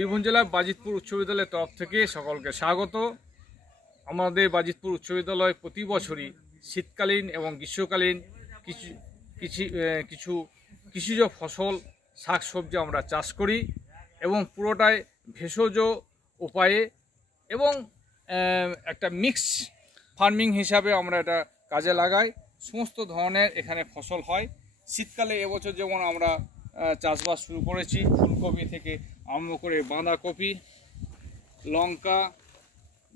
বীরভূম জেলার বাজিতপুর উচ্চ বিদ্যালয়ের তরফ থেকে সকলকে স্বাগত। আমাদের বাজিতপুর উচ্চ বিদ্যালয় প্রতি বছরই শীতকালীন এবং গ্রীষ্মকালীন কিছু কৃষিজ ফসল শাকসবজি আমরা চাষ করি এবং পুরোটাই ভেষজ উপায়ে এবং একটা মিক্স ফার্মিং হিসাবে আমরা এটা কাজে লাগাই। সমস্ত ধরনের এখানে ফসল হয়। শীতকালে এবছর যেমন আমরা চাষবাস শুরু করেছি, ফুলকপি থেকে আরম্ভ করে বাঁধাকপি, লঙ্কা,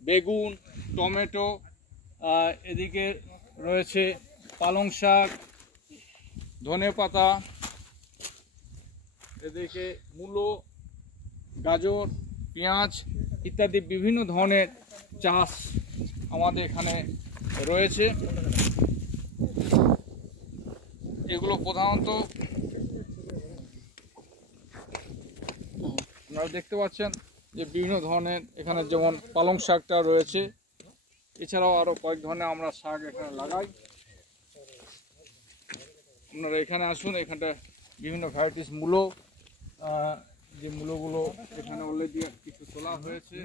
বেগুন, টমেটো, এদিকে রয়েছে পালং শাক, ধনেপাতা, এদিকে মূলো, গাজর, পেঁয়াজ ইত্যাদি বিভিন্ন ধরনের চাষ আমাদের এখানে রয়েছে। এগুলো প্রধানত আপনারা দেখতে পাচ্ছেন যে বিভিন্ন ধরনের এখানে যেমন পালং শাকটা রয়েছে, এছাড়াও আরও কয়েক ধরনের আমরা শাক এখানে লাগাই। আপনারা এখানে আসুন, এখানটা বিভিন্ন ভ্যারাইটিস মূলো, যে মূলোগুলো এখানে অলরেডি কিছু তোলা হয়েছে।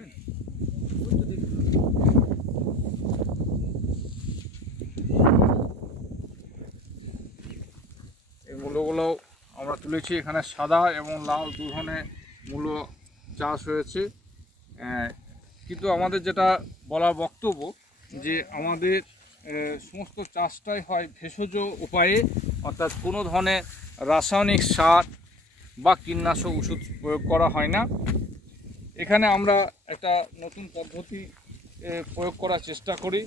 এই মূলোগুলো আমরা তুলেছি, এখানে সাদা এবং লাল দু ধরনের মূলো চাষ হয়েছে। কিন্তু আমাদের যেটা বলার বক্তব্য যে আমাদের সমস্ত চাষটাই হয় ভেষজ উপায়ে, অর্থাৎ কোনো ধরনের রাসায়নিক সার বা কীটনাশক ওষুধ প্রয়োগ করা হয় না। এখানে আমরা একটা নতুন পদ্ধতি প্রয়োগ করার চেষ্টা করি।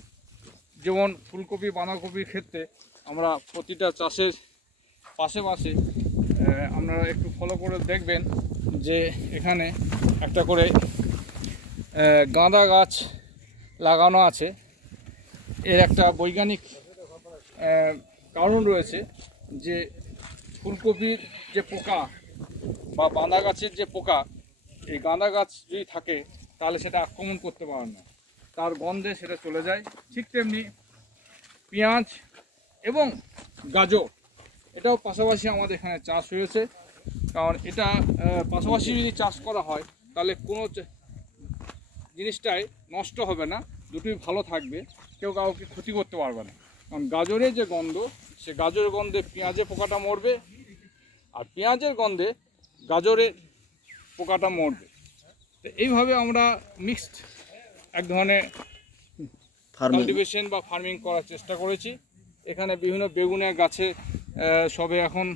যেমন ফুলকপি বাঁধাকপির ক্ষেত্রে আমরা প্রতিটা চাষের পাশে পাশে আপনারা একটু ফলো করে দেখবেন যে এখানে একটা করে গাঁদা গাছ লাগানো আছে। এর একটা বৈজ্ঞানিক কারণ রয়েছে যে ফুলকপির যে পোকা বা বাঁদা গাছের যে পোকা, এই গাঁদা গাছ যদি থাকে তাহলে সেটা আক্রমণ করতে পারে না, তার গন্ধে সেটা চলে যায়। ঠিক তেমনি পেঁয়াজ এবং গাজর এটাও পাশাপাশি আমাদের এখানে চাষ হয়েছে। কারণ এটা পাশাপাশি যদি চাষ করা হয় তাহলে কোনো জিনিসটাই নষ্ট হবে না, দুটোই ভালো থাকবে, কেউ কাউকে ক্ষতি করতে পারবে না। কারণ গাজরের যে গন্ধ, সে গাজরের গন্ধে পেঁয়াজের পোকাটা মরবে, আর পেঁয়াজের গন্ধে গাজরের পোকাটা মরবে। তো এইভাবে আমরা মিক্সড এক ধরনের কাল্টিভেশন বা ফার্মিং করার চেষ্টা করেছি। এখানে বিভিন্ন বেগুনের গাছে সবে এখন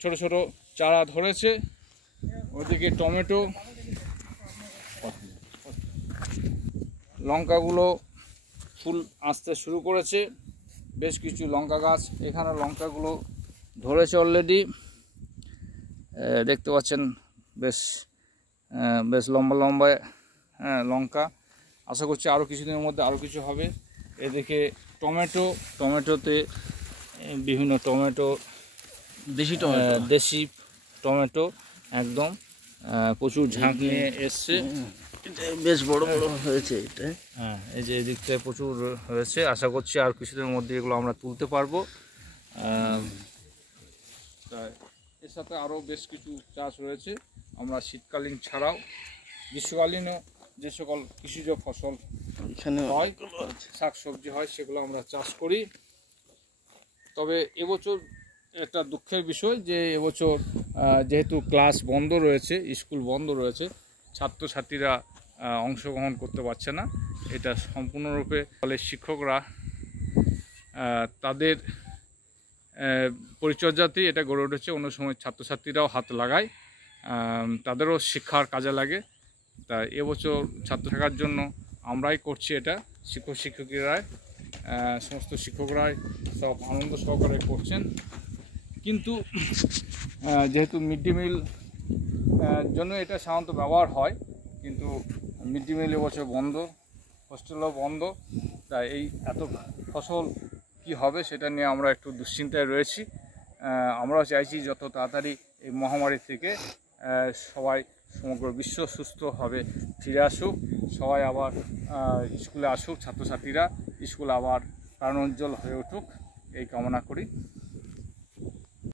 ছোট ছোট চারা ধরেছে। ওদিকে টমেটো, লঙ্কাগুলো ফুল আসতে শুরু করেছে, বেশ কিছু লঙ্কা গাছ এখানে লঙ্কাগুলো ধরেছে অলরেডি, দেখতে পাচ্ছেন বেশ বেশ লম্বা লম্বা লঙ্কা। আশা করছি আরও কিছুদিনের মধ্যে আরও কিছু হবে। এদিকে টমেটোতে বিভিন্ন টমেটো, দেশি টমেটো একদম প্রচুর ঝাঁক নিয়ে এসছে, বেশ বড় বড় হয়েছে এটা। হ্যাঁ, এই যে এদিক থেকে প্রচুর হয়েছে। আশা করছি আর কিছুদিনের মধ্যে এগুলো আমরা তুলতে পারবো। এর সাথে আরও বেশ কিছু চাষ রয়েছে। আমরা শীতকালীন ছাড়াও গ্রীষ্মকালীনও যে সকল কৃষিজ ফসল এখানে হয়, শাকসবজি হয়, সেগুলো আমরা চাষ করি। তবে এবছর একটা দুঃখের বিষয় যে এবছর যেহেতু ক্লাস বন্ধ রয়েছে, স্কুল বন্ধ রয়েছে, ছাত্রছাত্রীরা অংশগ্রহণ করতে পারছে না। এটা সম্পূর্ণরূপে ফলে শিক্ষকরা তাদের পরিচর্যাতেই এটা গড়ে উঠেছে। অন্য সময় ছাত্রছাত্রীরাও হাত লাগায়, তাদেরও শিক্ষার কাজে লাগে। তা এবছর ছাত্র থাকার জন্য আমরাই করছি এটা, শিক্ষক শিক্ষিকারাই, সমস্ত শিক্ষকরাই সব আনন্দ সহকারে করছেন। কিন্তু যেহেতু মিড ডে মিল জন্য এটা সাধারণত ব্যবহার হয়, কিন্তু মিড ডে মিল এবছর বন্ধ, হোস্টেলও বন্ধ। তাই এই এত ফসল কি হবে সেটা নিয়ে আমরা একটু দুশ্চিন্তায় রয়েছি। আমরাও চাইছি যত তাড়াতাড়ি এই মহামারী থেকে সবাই, সমগ্র বিশ্ব সুস্থভাবে ফিরে আসুক, সবাই আবার স্কুলে আসুক, ছাত্রছাত্রীরা স্কুল আবার প্রাণোজ্জ্বল হয়ে উঠুক, এই কামনা করি।